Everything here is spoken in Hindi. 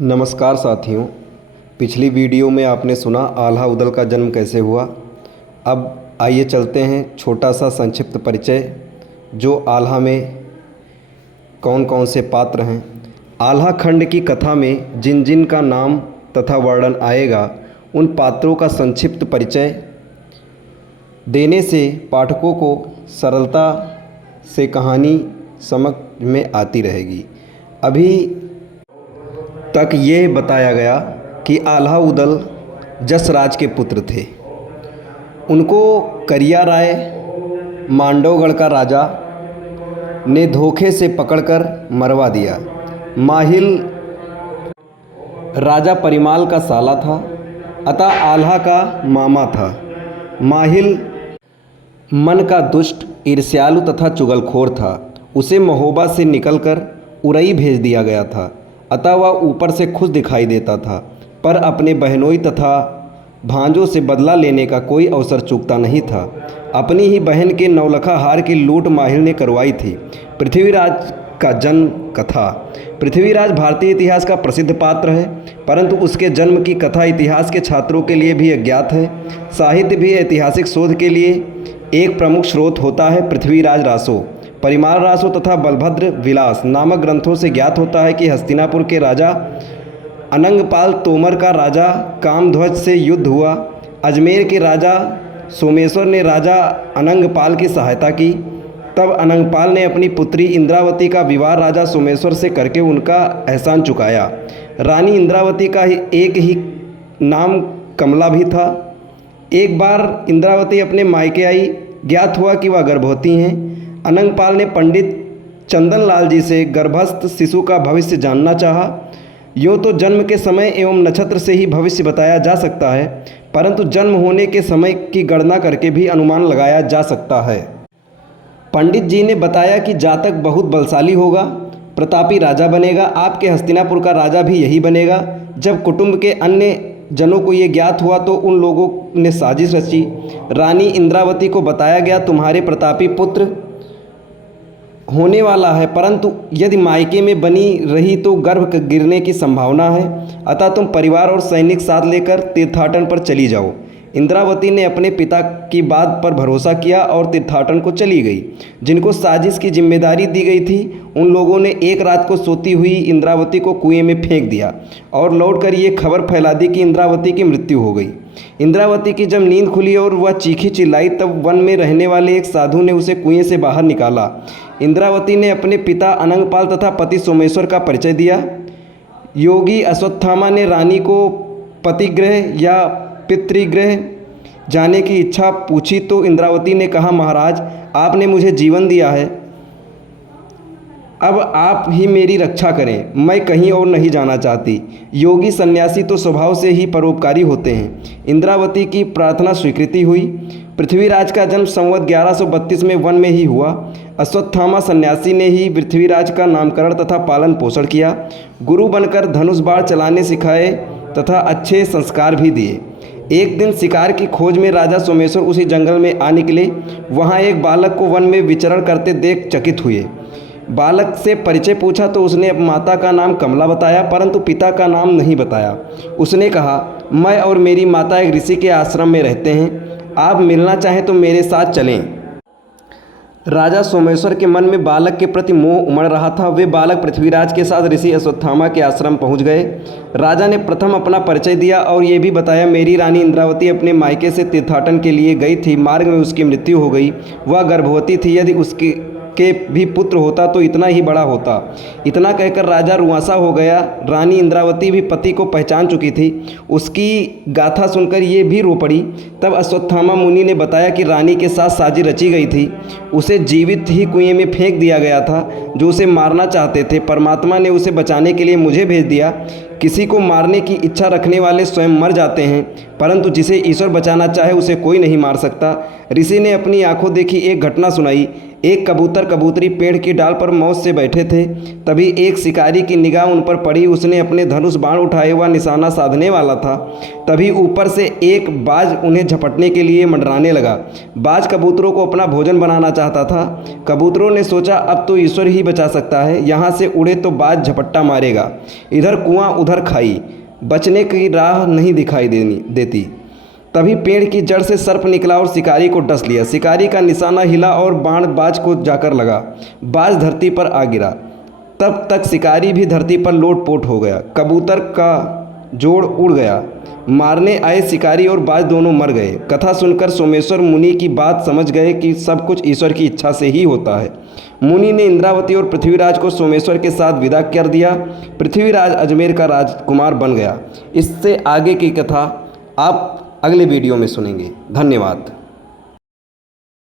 नमस्कार साथियों। पिछली वीडियो में आपने सुना आल्हा उदल का जन्म कैसे हुआ। अब आइए चलते हैं छोटा सा संक्षिप्त परिचय, जो आल्हा में कौन कौन से पात्र हैं। आल्हा खंड की कथा में जिन जिन का नाम तथा वर्णन आएगा, उन पात्रों का संक्षिप्त परिचय देने से पाठकों को सरलता से कहानी समझ में आती रहेगी। अभी तक ये बताया गया कि आल्हा उदल जसराज के पुत्र थे। उनको करिया राय, मांडवगढ़ का राजा, ने धोखे से पकड़कर मरवा दिया। माहिल राजा परिमाल का साला था, अतः आल्हा का मामा था। माहिल मन का दुष्ट, ईर्ष्यालु तथा चुगलखोर था। उसे महोबा से निकलकर उरई भेज दिया गया था, अतः वह ऊपर से खुश दिखाई देता था, पर अपने बहनोई तथा भांजों से बदला लेने का कोई अवसर चूकता नहीं था। अपनी ही बहन के नौलखा हार की लूट माहिल ने करवाई थी। पृथ्वीराज का जन्म कथा। पृथ्वीराज भारतीय इतिहास का प्रसिद्ध पात्र है, परंतु उसके जन्म की कथा इतिहास के छात्रों के लिए भी अज्ञात है। साहित्य भी ऐतिहासिक शोध के लिए एक प्रमुख स्रोत होता है। पृथ्वीराज रासो, परिमाल रासो तथा बलभद्र विलास नामक ग्रंथों से ज्ञात होता है कि हस्तिनापुर के राजा अनंगपाल तोमर का राजा कामध्वज से युद्ध हुआ। अजमेर के राजा सोमेश्वर ने राजा अनंगपाल की सहायता की। तब अनंगपाल ने अपनी पुत्री इंद्रावती का विवाह राजा सोमेश्वर से करके उनका एहसान चुकाया। रानी इंद्रावती का एक ही नाम कमला भी था। एक बार इंद्रावती अपने मायके आई, ज्ञात हुआ कि वह गर्भवती हैं। अनंगपाल ने पंडित चंदनलाल जी से गर्भस्थ शिशु का भविष्य जानना चाहा। यूँ तो जन्म के समय एवं नक्षत्र से ही भविष्य बताया जा सकता है, परंतु जन्म होने के समय की गणना करके भी अनुमान लगाया जा सकता है। पंडित जी ने बताया कि जातक बहुत बलशाली होगा, प्रतापी राजा बनेगा। आपके हस्तिनापुर का राजा भी यही बनेगा। जब कुटुंब के अन्य जनों को ये ज्ञात हुआ तो उन लोगों ने साजिश रची। रानी इंद्रावती को बताया गया, तुम्हारे प्रतापी पुत्र होने वाला है, परंतु यदि मायके में बनी रही तो गर्भ गिरने की संभावना है, अतः तुम परिवार और सैनिक साथ लेकर तीर्थाटन पर चली जाओ। इंद्रावती ने अपने पिता की बात पर भरोसा किया और तीर्थाटन को चली गई। जिनको साजिश की जिम्मेदारी दी गई थी, उन लोगों ने एक रात को सोती हुई इंद्रावती को कुएं में फेंक दिया और लौटकर ये खबर फैला दी कि इंद्रावती की मृत्यु हो गई। इंद्रावती की जब नींद खुली और वह चीखी चिल्लाई, तब वन में रहने वाले एक साधु ने उसे कुएं से बाहर निकाला। इंद्रावती ने अपने पिता अनंगपाल तथा पति सोमेश्वर का परिचय दिया। योगी अश्वत्थामा ने रानी को पतिगृह या पितृगृह जाने की इच्छा पूछी तो इंद्रावती ने कहा, महाराज, आपने मुझे जीवन दिया है, अब आप ही मेरी रक्षा करें, मैं कहीं और नहीं जाना चाहती। योगी सन्यासी तो स्वभाव से ही परोपकारी होते हैं। इंद्रावती की प्रार्थना स्वीकृति हुई। पृथ्वीराज का जन्म संवत 1132 में वन में ही हुआ। अश्वत्थामा सन्यासी ने ही पृथ्वीराज का नामकरण तथा पालन पोषण किया। गुरु बनकर धनुष बाण चलाने सिखाए तथा अच्छे संस्कार भी दिए। एक दिन शिकार की खोज में राजा सोमेश्वर उसी जंगल में आ निकले। वहाँ एक बालक को वन में विचरण करते देख चकित हुए। बालक से परिचय पूछा तो उसने माता का नाम कमला बताया, परंतु पिता का नाम नहीं बताया। उसने कहा, मैं और मेरी माता एक ऋषि के आश्रम में रहते हैं, आप मिलना चाहें तो मेरे साथ चलें। राजा सोमेश्वर के मन में बालक के प्रति मोह उमड़ रहा था। वे बालक पृथ्वीराज के साथ ऋषि अश्वत्थामा के आश्रम पहुंच गए। राजा ने प्रथम अपना परिचय दिया और ये भी बताया, मेरी रानी इंद्रावती अपने मायके से तीर्थाटन के लिए गई थी, मार्ग में उसकी मृत्यु हो गई। वह गर्भवती थी, यदि उसकी के भी पुत्र होता तो इतना ही बड़ा होता। इतना कहकर राजा रुआंसा हो गया। रानी इंद्रावती भी पति को पहचान चुकी थी। उसकी गाथा सुनकर ये भी रो पड़ी। तब अश्वत्थामा मुनि ने बताया कि रानी के साथ साजिश रची गई थी। उसे जीवित ही कुएं में फेंक दिया गया था। जो उसे मारना चाहते थे, परमात्मा ने उसे बचाने के लिए मुझे भेज दिया। किसी को मारने की इच्छा रखने वाले स्वयं मर जाते हैं, परंतु जिसे ईश्वर बचाना चाहे उसे कोई नहीं मार सकता। ऋषि ने अपनी आंखों देखी एक घटना सुनाई। एक कबूतर कबूतरी पेड़ की डाल पर मौज से बैठे थे। तभी एक शिकारी की निगाह उन पर पड़ी। उसने अपने धनुष बाण उठाए हुआ निशाना साधने वाला था। तभी ऊपर से एक बाज उन्हें झपटने के लिए मंडराने लगा। बाज कबूतरों को अपना भोजन बनाना चाहता था। कबूतरों ने सोचा, अब तो ईश्वर ही बचा सकता है, यहाँ से उड़े तो बाज झपट्टा मारेगा। इधर कुआं उधर खाई, बचने की राह नहीं दिखाई देती। तभी पेड़ की जड़ से सर्प निकला और शिकारी को डस लिया। शिकारी का निशाना हिला और बाण बाज को जाकर लगा। बाज धरती पर आ गिरा। तब तक शिकारी भी धरती पर लोटपोट हो गया। कबूतर का जोड़ उड़ गया। मारने आए शिकारी और बाज दोनों मर गए। कथा सुनकर सोमेश्वर मुनि की बात समझ गए कि सब कुछ ईश्वर की इच्छा से ही होता है। मुनि ने इंद्रावती और पृथ्वीराज को सोमेश्वर के साथ विदा कर दिया। पृथ्वीराज अजमेर का राजकुमार बन गया। इससे आगे की कथा आप अगले वीडियो में सुनेंगे। धन्यवाद।